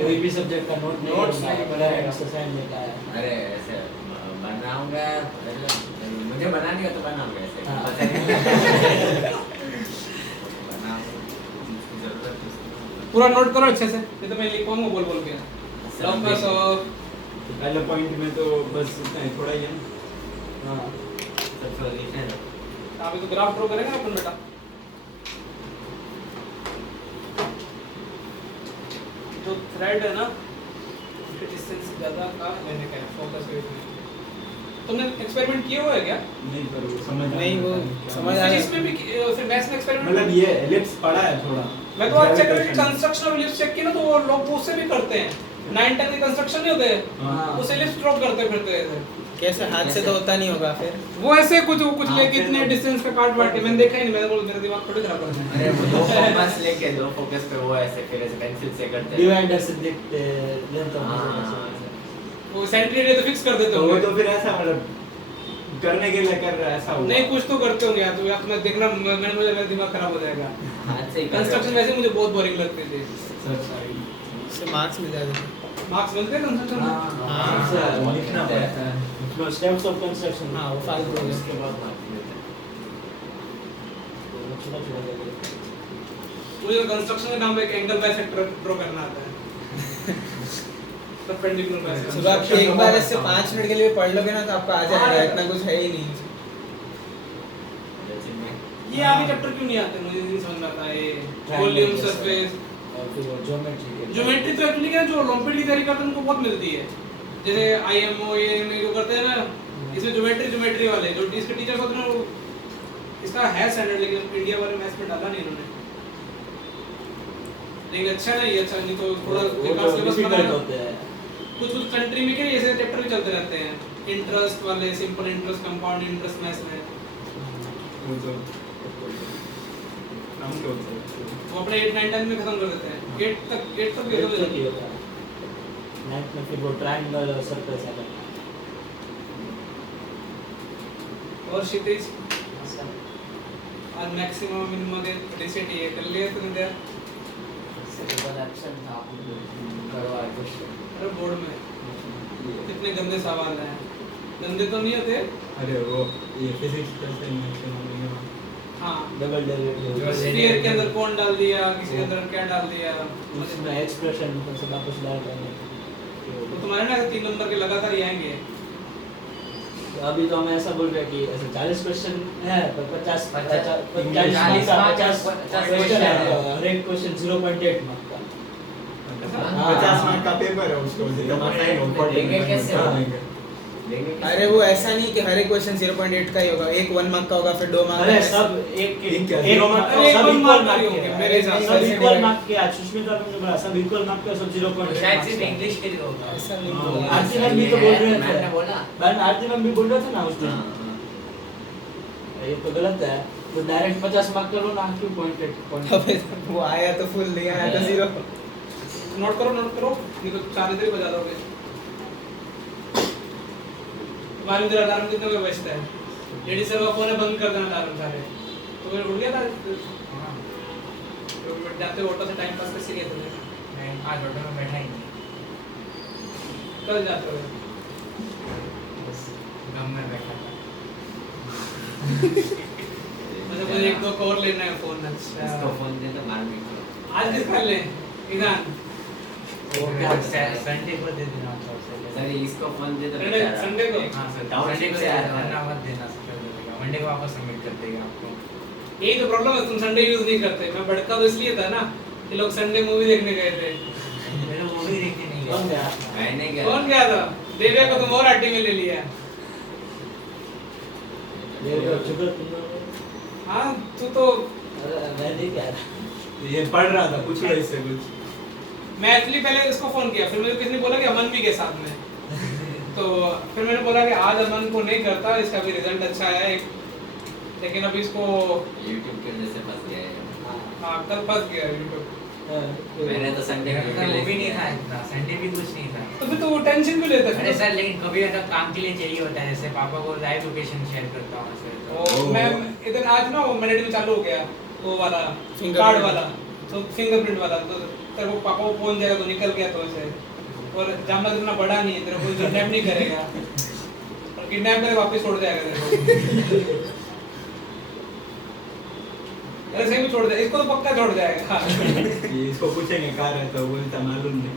कोई भी सब्जेक्ट का नोट नहीं बड़ा एक्सरसाइज लेता है। अरे ऐसे बनाऊंगा मुझे बनाने का तो बनाऊंगा ऐसे हाँ। पता नहीं पूरा नोट करो अच्छे से, नहीं तो मैं लिखवाऊंगा बोल बोल के। लॉग सो पहले पॉइंट में तो बस इतना ही थोड़ा ही है हाँ सब थोड़ा लिखना है ना। अभी तो ग्राफ ड्रॉ करेंगे अपन बेटा। जो थ्रेड है ना उसके डिस्टेंस ज्यादा का लेने का है, फोकस रेट में। तुमने एक्सपेरिमेंट किया हुआ है क्या? नहीं पर वो समझ नहीं वो समझ आया। फिजिक्स में भी फिर मैथ्स में एक्सपेरिमेंट मतलब ये एलिप्स पढ़ा है थोड़ा। मैं तो आज चेक करके कंस्ट्रक्शन ऑफ एलिप्स चेक किया ना, तो वो लोग उससे भी करते हैं। 9 10 के कंस्ट्रक्शन नहीं होते, हाँ। उस एलिप्स ड्रॉ करते फिरते हैं। कैसे हाथ से तो होता नहीं होगा फिर। वो ऐसे कुछ हाँ, लेके इतने डिस्टेंस का काट बांट के मैंने देखा ही नहीं। मैंने बोला मेरा दिमाग थोड़ी खराब कर अरे वो दो फोकस लेके दो फोकस पे वो ऐसे फिर ऐसे पेंसिल से करते हैं। डिवाइडर से देखते लेंथ ऑफ हाँ, वो सेंट्री एरिया तो फिक्स कर देते तो वो होंगे। तो फिर ऐसा मतलब करने के लिए कर रहा है, ऐसा हुआ। नहीं कुछ तो करते होंगे यार, तो या तो मैं देखना, मैंने मुझे मेरा दिमाग खराब हो जाएगा। हाथ से ही कर कंस्ट्रक्शन रहे हो। वैसे मुझे बहुत बोरिंग लगते थे। इससे मार्क्स मिल जाएगा। मार्क्स मिलते हैं कंस्ट्रक्शन में? हाँ, सबसे लिखना पड़ता है उसमें स्टेप्स ऑफ कंस्ट्रक्शन। हाँ, वो फालतू है। उसके बाद मार्क्स मिलते हैं। छोटा जगह मुझे कंस्ट्रक्शन के नाम पे एक एंगल बाइसेक्टर ड्रॉ करना आता है। Perpendicular bisector. सुबह आप एक बार इससे 5 मिनट के लिए पढ़ लोगे ना तो आपको आ जाएगा, इतना कुछ है ही नहीं। जैसे में ये आगे चैप्टर क्यों नहीं आते, मुझे नहीं समझ में आता है। वॉल्यूम, सरफेस, और फिर वो ज्योमेट्री ज्योमेट्री तो एक्चुअली क्या जो ओलंपियाड की तैयारी करते हैं उनको बहुत मिलती है। जैसे आईएमओ ये में जो करते हैं ना, इसमें ज्योमेट्री वाले जो इसके टीचर होते हैं वो इसका है स्टैंडर्ड, लेकिन इंडिया वाले मैथ्स में डाला नहीं इन्होंने। लेकिन अच्छा नहीं, अच्छा नहीं तो थोड़ा बेकार सिलेबस बना है। होते हैं। कुछ कंट्री में क्या ऐसे चैप्टर भी चलते रहते हैं, इंटरेस्ट वाले, simple interest, compound interest maths में। वो तो नाम क्या होता है? वो अपने 8 9 10 में खत्म कर देते हैं। 8 तक भी खत्म कर देते हैं। होता है 9th में फिर वो ट्रायंगल और सर्कल से अलग। और क्षितिज आज मैक्सिमम मिनिमम दे रिसेट ये कर लिया तुमने दिया इसके बाद एब्सेंट था आपको करवा क्वेश्चन। अरे बोर्ड में कितने गंदे सवाल हैं। गंदे तो नहीं होते। अरे वो ये फिजिक्स का मैक्सिमम हाँ, डबल डेरिवेटिव स्फीयर के अंदर कौन डाल दिया, किसी के अंदर क्या डाल दिया। उसमें एक्सप्रेशन से वापस डाल देंगे। तो तुम्हारे ना 3 नंबर के लगातार ही आएंगे। अभी तो हम ऐसा बोल रहे हैं कि ऐसे 40 क्वेश्चन है पर 50 40 क्वेश्चन है, हर एक क्वेश्चन 0.8 मार्क का। हाँ। 50 मार्क का पेपर है उसको देंगे कैसे? देंगे कैसे? अरे वो ऐसा नहीं कि हर एक क्वेश्चन 0.8 का ही होगा, एक 1 मार्क का होगा फिर 2 मार्क अरे का। सब एक एक क्या? एक मार्क अरे सब एक इक्वल मार्क मार्क के के होंगे, हैं। मेरे हिसाब सब से। इक्वल मार्क के। आज सुष्मिता ने बोला सब इक्वल मार्क के, सब 0.8 शायद सिर्फ मार्क्स इंग्लिश के लिए होगा। ऐसा नहीं हाँ, बोला। आरती मैम भी तो बोल रहे मैंने थे। बोला। मैम आरती मैम भी बोल रहे थे ना उस दिन। हाँ, ये तो गलत है। तो डायरेक्ट 50 मार्क कर लो ना, क्यों पॉइंट अबे वो आया तो फुल, नहीं आया तो 0। नोट करो नहीं तो 4 इधर ही बजा दोगे। तुम्हारे इधर अलार्म कितने बजे बजता है? लेडीज सर का फोन है, बंद कर देना अलार्म सारे। तो फिर उठ गया था। हाँ, तो जाते ऑटो से टाइम पास कैसे किया तुमने? मैं आज ऑटो में बैठा ही नहीं, कल जाते हो? बस गम में बैठा था। अच्छा मुझे 1 2 और लेना है फोन। अच्छा इसको फोन दे तो मार भी करो। आज किस कर ले ईजान? वो क्या संडे को दे देना था उसे। सर इसको फोन दे तो संडे बेचारा। संडे को हाँ सर, डाउन संडे को से आ रहा है। वरना मत देना, कर देगा मंडे को वापस सबमिट कर देगा आपको। यही तो प्रॉब्लम है, तुम संडे यूज नहीं करते। मैं भड़का तो इसलिए था ना कि लोग संडे मूवी देखने गए थे। मेरे मूवी देखने नहीं कौन गया। गया? मैंने क्या कौन गया था? देविया को तुम और आटी में ले लिया। ये तो शुक्र तुम लोग। हाँ तू तो, अरे मैं नहीं कह रहा। ये पढ़ रहा था, पूछ रहा इससे कुछ। मैं एक्चुअली पहले इसको फोन किया, फिर मुझे किसी ने बोला कि अमन भी के साथ में। तो फिर मैंने बोला कि आज अमन को नहीं करता, इसका भी रिजल्ट अच्छा है, लेकिन अभी इसको YouTube के वजह से फंस गया है। हाँ कल फंस गया यूट्यूब। मैंने तो संडे मेरा मूवी नहीं था इतना, संडे भी कुछ नहीं था। तो फिर तो वो टेंशन क्यों लेता अरे है? सर लेकिन कभी मतलब काम के लिए चाहिए होता है, जैसे पापा को लाइव लोकेशन शेयर करता हूँ सर। वो मैं इधर आज ना वो मिनट में चालू हो गया वो वाला Fingerprint। कार्ड वाला, तो फिंगरप्रिंट वाला। तो तेरे को पापा को फोन जाएगा तो निकल गया तो ऐसे। और जामला इतना बड़ा नहीं है, तेरे को किडनैप नहीं करेगा, और किडनैप करके वापस छोड़ जाएगा तेरे को। ऐसे भी छोड़ दे, इसको तो पक्का छोड़ जाएगा। ये इसको पूछेंगे कहाँ रहता है, बोलता मालूम नहीं।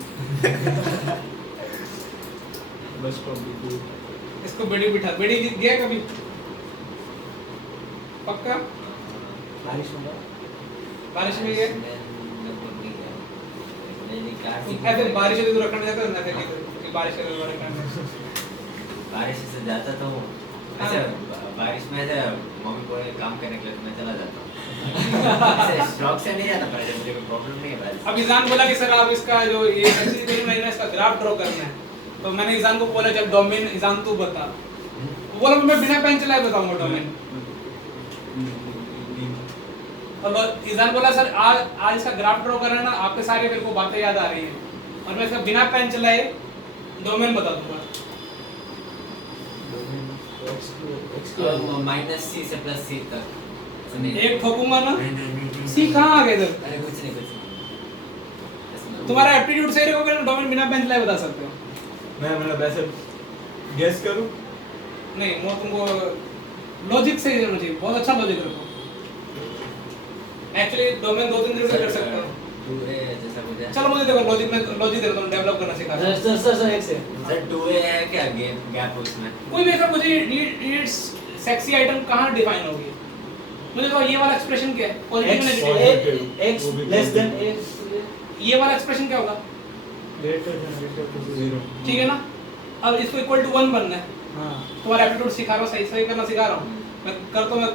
बस पब्लिक इसको बेड़ी बिठा, बेड़ी गया कभी पक्का? बारिश में बारिश में गया? लगभग नहीं गया। मैंने कार ऐसे बारिश में तो रखने जाता है ना, कि बारिश के दौरान करने। बारिश से जाता तो हूँ। ऐसे बारिश में ऐसे मम्मी को काम करने के लिए तो मैं चला जाता हूँ। ऐसे शौक से नहीं जाता, पर ऐसे मुझे कोई प्रॉब्लम नहीं है बारिश से। अब ईजान बोला कि सर आप इसका जो ये एक्सरसाइज है इसका ग्राफ ड्रॉ करना है। तो मैंने ईजान को बोला चल डोमेन ईजान तू बता। वो बोला मैं बिना पेन चलाए बताऊंगा डोमेन। और ईजान बोला सर आज इसका ग्राफ ड्रॉ करना है ना, आपके सारे मेरे को बातें याद आ रही हैं और मैं इसका बिना पेन चलाए डोमेन बता दूंगा। माइनस सी से प्लस सी तक नहीं, एक ठोकूंगा ना नहीं। सी कहाँ आ गए इधर? अरे कुछ नहीं तुम्हारा एप्टीट्यूड सही रहोगे ना डोमेन बिना बेंच लाए बता सकते हो। मैं मतलब ऐसे गेस करूं? नहीं वो तुमको लॉजिक सही रहना चाहिए, बहुत अच्छा लॉजिक रखो। एक्चुअली डोमेन 2-3 दिन से कर सकते हो। टू ए जैसा कुछ है। चलो मुझे देखो लॉजिक में लॉजिक दे दो, डेवलप करना सिखा दो। सर एक से सर टू ए है क्या गैप उसमें? कोई भी ऐसा मुझे ये सेक्सी आइटम कहाँ डिफाइन होगी? मुझे तो ये वाला एक्सप्रेशन क्या है? Positive negative. x less then a ये वाला एक्सप्रेशन क्या होगा? Greater than or equal to 0 ठीक है ना? अब इसको इक्वल टू 1 बनना है। हां तुम्हारा एप्टीट्यूड सिखा रहा हूँ, सही सही करना सिखा रहा हूँ। मैं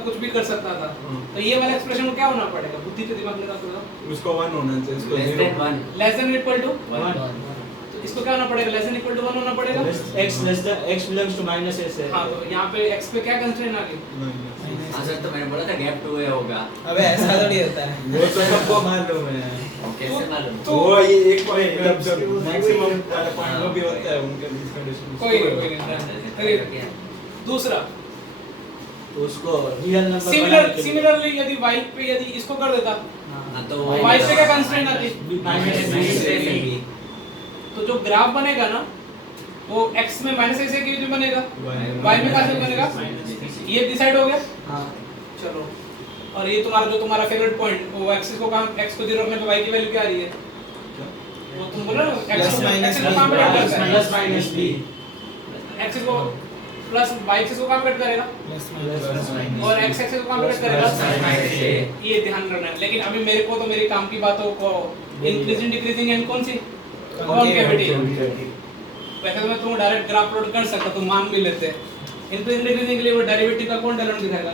कुछ भी कर सकता था। तो ये वाला एक्सप्रेशन को क्या होना पड़ेगा? बुद्धि पे दिमाग लगा दो। उसको 1 होना चाहिए, इसको less 0 than 1 less than equal to 1 इसको क्या होना पड़ेगा? लेस देन इक्वल टू 1 होना पड़ेगा। x less than x belongs to minus a से हाँ तो यहाँ पे x पे क्या कंस्ट्रेंट आ गई? हाँ सर तो मैंने बोला था गैप टू ए होगा। अबे ऐसा थोड़ी होता है। वो तो सबको मालूम है। कैसे मालूम? तो- वो ये एक पॉइंट मैक्सिमम वाला पॉइंट वो भी होता है उनके बीच कंडीशन। कोई नहीं। चलिए, दूसरा उसको रियल नंबर सिमिलरली यदि y पे यदि इसको कर देता हाँ तो y पे क्या कंस्ट्रेंट आती? माइनस तो जो ग्राफ बनेगा ना वो x में माइनस ऐसे की जो बनेगा y में कैसे बनेगा? ये डिसाइड हो गया। हां चलो और ये तुम्हारा जो तुम्हारा फेवरेट पॉइंट वो x को 0 रखने पे y की वैल्यू क्या आ रही है? वो तुम बोला ना x Plus minus को काम करता है प्लस माइनस b x को प्लस y एक्सिस को काम करता रहेगा और x एक्सिस को काम करता रहेगा। ये ध्यान रखना है। लेकिन अभी मेरे को तो मेरे काम की बातों को इंक्रीजिंग डिक्रीजिंग एंड कौन सी कॉन्केविटी। वैसे तो मैं तुम डायरेक्ट ग्राफ प्लॉट कर सकता, तुम मान भी लेते। इंक्रीजिंग डिक्रीजिंग के लिए वो डेरिवेटिव का कौन डायग्राम दिखाएगा?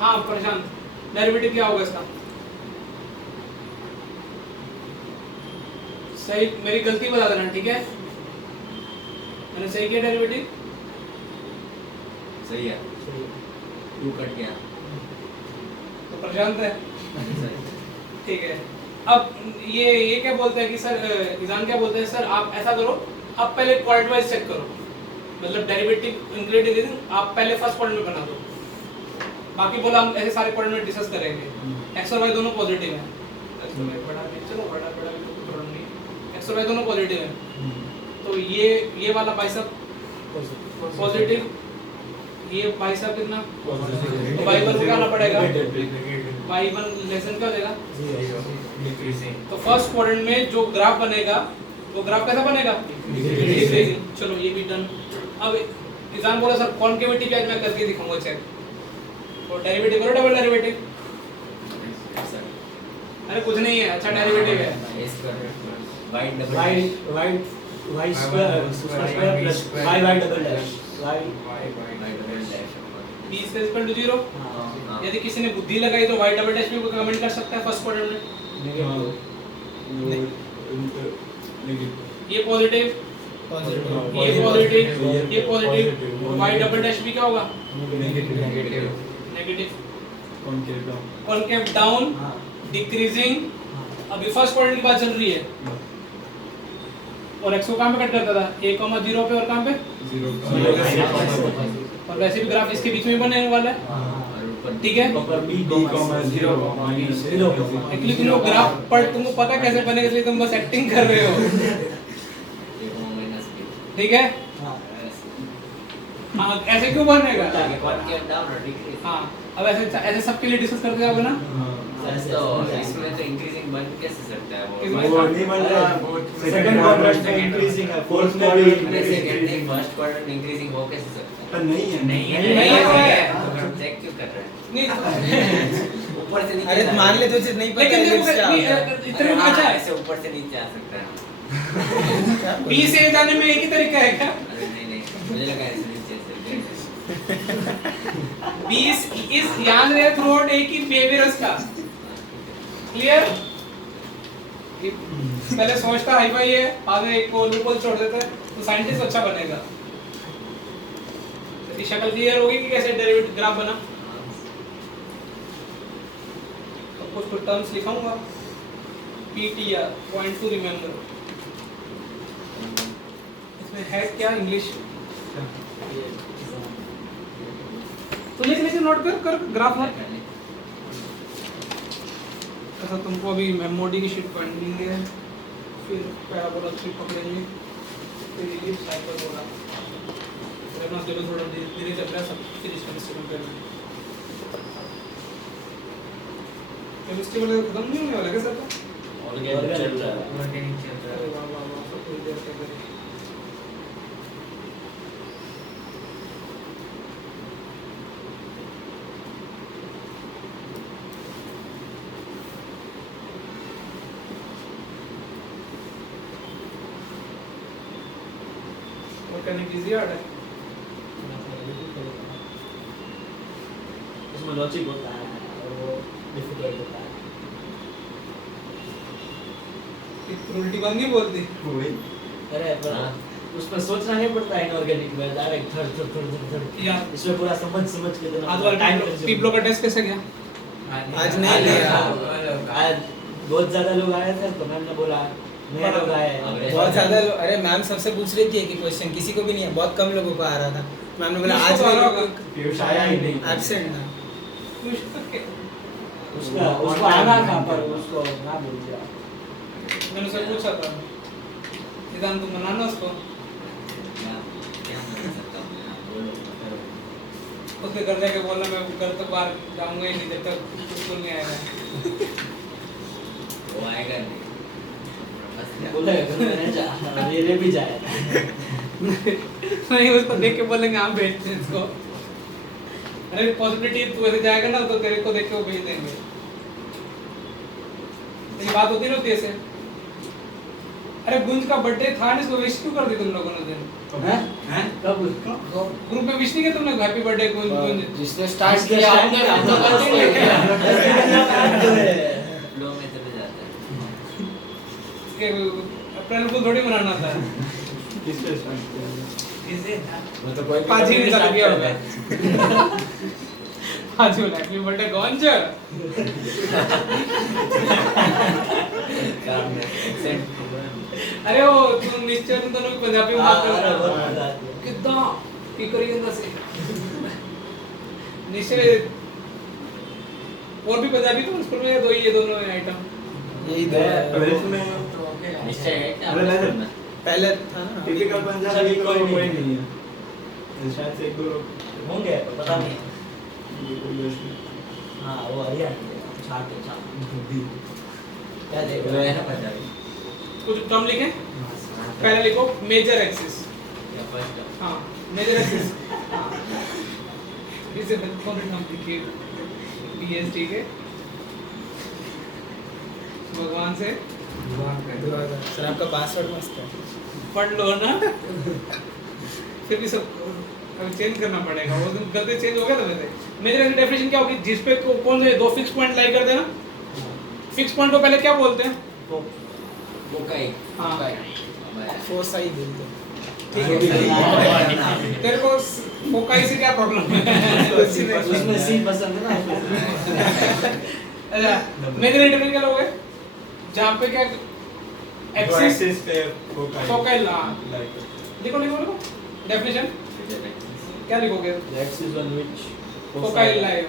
हाँ प्रशांत, डेरिवेटिव क्या होगा इसका? सही मेरी गलती बता देना, ठीक है? मैंने सही किया डेरिवेटिव? सही है। टू कट गया। तो प्रशांत है, ठीक है। अब ये क्या बोलते हैं कि सर इजान क्या बोलते हैं? सर आप ऐसा करो, आप पहले क्वाड्रेंट वाइज चेक करो, मतलब डेरिवेटिव इंक्लूडिंग आप पहले फर्स्ट क्वाड्रेंट में बना दो, बाकी बोला हम ऐसे सारे क्वाड्रेंट में डिस्कस करेंगे। x और y दोनों पॉजिटिव हैं, x और y बड़ा नहीं, चलो बड़ा बड़ा भी तो प्रॉब्लम नहीं, x और y दोनों पॉजिटिव हैं। तो ये वाला बाइसेप पॉजिटिव, ये बाइसेप कितना? तो y1 को क्या आना पड़ेगा? y1 लेसन क्या हो जाएगा? तो फर्स्ट क्वाड्रेंट में जो ग्राफ बनेगा वो ग्राफ कैसा बनेगा? चलो ये भी डन। अब इजान बोला सर कॉन्केविटी क्या मैं करके दिखाऊंगा चेक। तो डेरिवेटिव करो, डबल डेरिवेटिव। अरे कुछ नहीं है, अच्छा डेरिवेटिव है। y square plus y double dash y b is equal to 0। यदि किसी ने बुद्धि लगाई तो y डबल डैश भी कमेंट कर सकता है फर्स्ट क्वाड्रेंट में। ये पॉजिटिव, ये पॉजिटिव, y डबल डैश भी क्या होगा? नेगेटिव। Concave down, decreasing. अभी फर्स्ट क्वाड्रेंट की बात चल रही है और x को कहां पे कट करता था? a, 0 पे और कहां पे? 0। और वैसे भी ग्राफ इसके बीच में बनने वाला है, ठीक है? एक्चुअली तुम लोग ग्राफ पर तुमको पता कैसे बनेगा, इसलिए तुम बस एक्टिंग कर रहे हो, ठीक है? हाँ ऐसे क्यों बनेगा? हाँ अब ऐसे सबके लिए डिस्कस करते जाओगे ना। तो इसमें तो इंक्रीजिंग बन कैसे सकता है? वो वो नहीं बन रहा है। सेकंड क्वाड्रेंट में इंक्रीजिंग है, फोर्थ में भी सेकंड नहीं, फर्स्ट क्वाड्रेंट इंक्रीजिंग हो कैसे सकता है? पर नहीं है। नहीं है, नहीं है। तो हम चेक क्यों कर रहे हैं? नहीं ऊपर से नीचे अरे जा मान रहा ले है। तो चीज नहीं पता लेकिन है देखो इससे आता है। इतने में हाँ, अच्छा है, ऐसे ऊपर से नीचे आ सकता है। b से a जाने में एक ही तरीका है क्या? अरे नहीं नहीं, मुझे लगा ऐसे नीचे b इस याद रहे थ्रूआउट एक ही बिहेवियर उसका, क्लियर? पहले सोचता हाई फाई है, बाद में एक को लूपहोल छोड़ देता है तो साइंटिस्ट अच्छा बनेगा। तो शक्ल क्लियर होगी कि कैसे डेरिवेटिव ग्राफ बना। तो कुछ टर्म्स लिखाऊंगा, PTR पॉइंट टू रिमेंबर। इसमें है क्या इंग्लिश? तो लेकिन नोट कर ग्राफ है। ऐसा तुमको अभी एमओडी की शीट पेंडिंग है, फिर पैराबोला शीट पकड़ेंगे, फिर इलिप्स हाइपरबोला। रेफरेंस टेबल थोड़ा धीरे चल रहा है, सब फिनिश करना है। केमिस्ट्री वाले खत्म नहीं होने वाला क्या सर का? ऑर्गेनिक चल रहा है। ऑर्गेनिक चल रहा अरे है। वाह वाह वाह, सब थोड़ी देर तक करें। ऑर्गेनिक इजी आर्ट है। उसमें लॉजिक होता है और वो डिफिकल्ट होता है। उल्टी बात नहीं बोलती। अरे पर हाँ। उसमें सोचना नहीं पड़ता है इनऑर्गेनिक में, डायरेक्ट थड़ यार इसमें पूरा समझ के देना। आज वाला पीपलो का टेस्ट कैसे गया? आज नहीं लिया। आज बहुत ज्यादा लोग आए थे तो मैम ने बोला नए लोग आए हैं। बहुत ज्यादा अरे मैम सबसे पूछ रही थी कि क्वेश्चन किसी को भी नहीं है, बहुत कम लोगों को आ रहा था। मैम ने बोला आज किसको आ रहा होगा? पीयूष आया ही नहीं। एब्सेंट था। उसको आना था पर उसको ना बोल दिया। मैंने उससे पूछा था, निदान तुम मनाना उसको। क्या मना सकता हूँ मैं? बोलो, करो। उसके घर जाके बोलना मैं घर तक बाहर जाऊंगा ही नहीं जब तक स्कूल नहीं आएगा। वो आएगा नहीं। बस क्या? बोले मैंने जा मेरे भी जाए। नहीं उसको देख के बोलेंगे हम भेजते हैं इसको। अरे पॉसिबिलिटी तू ऐसे जाएगा ना तो तेरे को देख के वो भेज देंगे। ये बात होती रहती है ऐसे। अरे गुंज का बर्थडे था ना, इसको विश क्यों कर दी तुम लोगों ने दिन? हैं कब ग्रुप में विश नहीं किया तुमने हैप्पी बर्थडे गुंज गुंज? जिसने स्टार्ट किया आपने फ्लो में चले जाता है। के अप्रैल फूल थोड़ी मनाना था। किससे स्टार्ट किया? इसे मतलब कोई पाजी ने चालू किया होगा। पाजी बोला हैप्पी बर्थडे गुंज। काम में एक्सेंट अरे वो तुम निश्चय तुम दोनों पंजाबी में बात कर रहे हो कितना की करी जंदा से निश्चय। और भी पंजाबी तो स्कूल में दो ही ये दोनों आइटम। यही दो है। ट्वेल्थ में निश्चय है क्या? अरे नहीं। करना। पहले था ना। टिपिकल पंजाबी तो कोई नहीं है। शायद से एक दो लोग होंगे पता नहीं। हाँ हाँ वो हरियाणा छाट क्या देख वो रहे है ना हैं पंजाबी। कुछ टर्म लिखें। पहले लिखो मेजर एक्सिस। या फर्स्ट हाँ मेजर एक्सिस। इसे कौन सा नाम लिखिए? पीएचडी के भगवान से सर आपका पासवर्ड मस्त है। पढ़ लो ना। फिर भी सब अभी चेंज करना पड़ेगा। वो दिन गलती चेंज हो गया था वैसे। मेजर एक्सिस डेफिनेशन क्या होगी? जिस पे कौन से दो फिक्स पॉइंट लाई करते हैं ना, फिक्स पॉइंट को पहले क्या बोलते हैं? वो कहीं हाँ फोसाई बोलते हैं। ठीक है। तेरे को फोकाई से क्या प्रॉब्लम है? उसमें सी पसंद है ना। अच्छा मेजर इंटरवल क्या लोगे? जहाँ पे क्या एक्सिस एक्सिस पे फोकाई ला लाइक लिखो लिखो लिखो डेफिनेशन क्या लिखोगे? The axis on which foci line.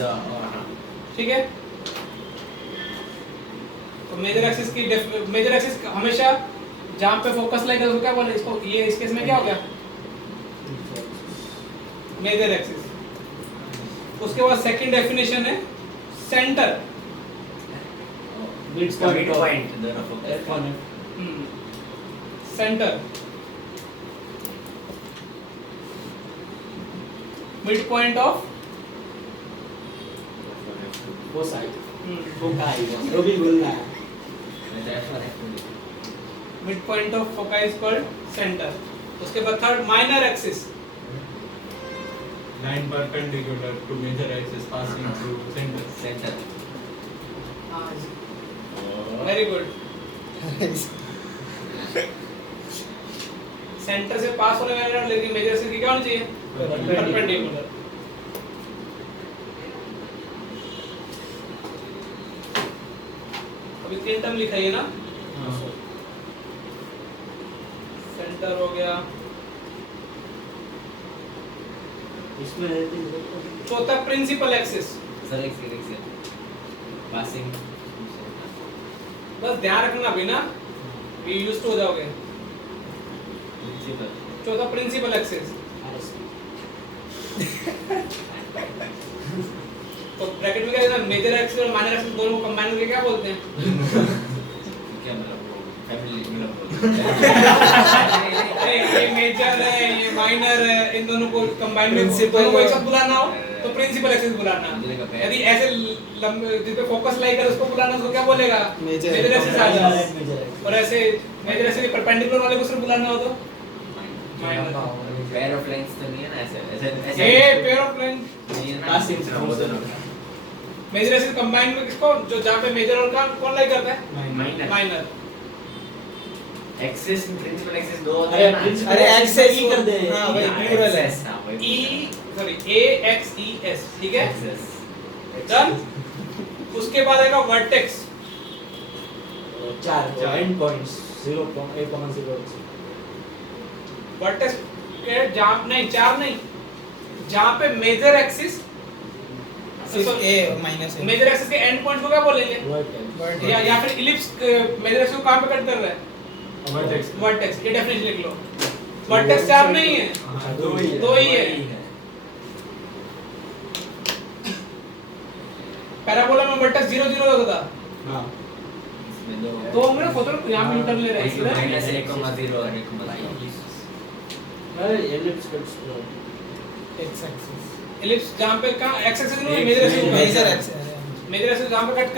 हाँ ठीक है। तो मेजर एक्सिस की मेजर एक्सिस हमेशा जहाँ पे फोकस लाइन है उसको क्या बोले? इसको ये इस केस में क्या हो गया? Major axis. उसके बाद सेकंड डेफिनेशन है सेंटर। मिड मिड पॉइंट दोनों focus centre mid point of वो साइड वो काई वो भी बोलना है। Mid point of foci is called centre. उसके बाद third minor axis. line perpendicular to major axis passing through center. Centre very good. Centre से पास होने वाला लेकिन मेजर एक्सिस की क्या होनी चाहिए? परपेंडिकुलर। अभी तीन टर्म लिखा है ना, सेंटर हो गया, इसमें रहती है चौथा प्रिंसिपल एक्सिस। सर एक से पासिंग बस ध्यान रखना अभी ना, ये यूज टू हो जाओगे। प्रिंसिपल चौथा प्रिंसिपल एक्सिस। तो ब्रैकेट में क्या है ना, मेजर एक्सिस और माइनर एक्सिस दोनों को कंबाइन करके क्या बोलते हैं? क्या मतलब वो फैमिली मतलब ये मेजर है, ये माइनर है, इन दोनों को कंबाइन में Principal दोनों को एक है। साथ बुलाना हो तो प्रिंसिपल एक्सिस बुलाना। यदि ऐसे लंबे जिस पे फोकस लाई कर उसको बुलाना उसको क्या बोलेगा? Major। मेजर एक्सिस आ जाएगा। मेजर और ऐसे मेजर एक्सिस के परपेंडिकुलर वाले को सिर्फ बुलाना हो तो माइनर। पेयर ऑफ लाइंस तो नहीं है ना ऐसे ऐसे ए पेयर ऑफ लाइन नहीं है ना Passing वो दोनों मेजर एक्सिस कंबाइन में किसको, जो जहां पे मेजर और कौन लाई करता है? Minor minor. Axis principal axis दो होते अरे हैं ना principal अरे axis एक्सेस ही कर दे। हाँ वही प्लूरल है। हाँ वही E sorry A X E S, ठीक है? Axes done. उसके बाद आएगा वर्टेक्स। चार एंड पॉइंट्स 0.8,0 वर्टेक्स के जहां नहीं, चार नहीं, जहां पे मेजर एक्सिस सिर्फ ए माइनस है। मेजर एक्सिस के एंड पॉइंट को क्या बोलेंगे? वर्टेक्स या फिर इलिप्स मेजर एक्सिस को कहां पे कट कर रहा है? Vertex vertex. ये डेफिनेशन लिख लो। वर्टेक्स चार नहीं है, दो ही दो ही है। पैराबोला में वर्टेक्स 0 0 होता था। हां इसमें दो तो हम ना सोच रहे यहाँ पे न्यूटन ले रहे हैं माइनस 1,0 और 1,0 अरे ellipse cuts X axis ellipse जहाँ पे कहाँ एक्स एक्सिस नहीं, major axis major axis major axis जहाँ पे कट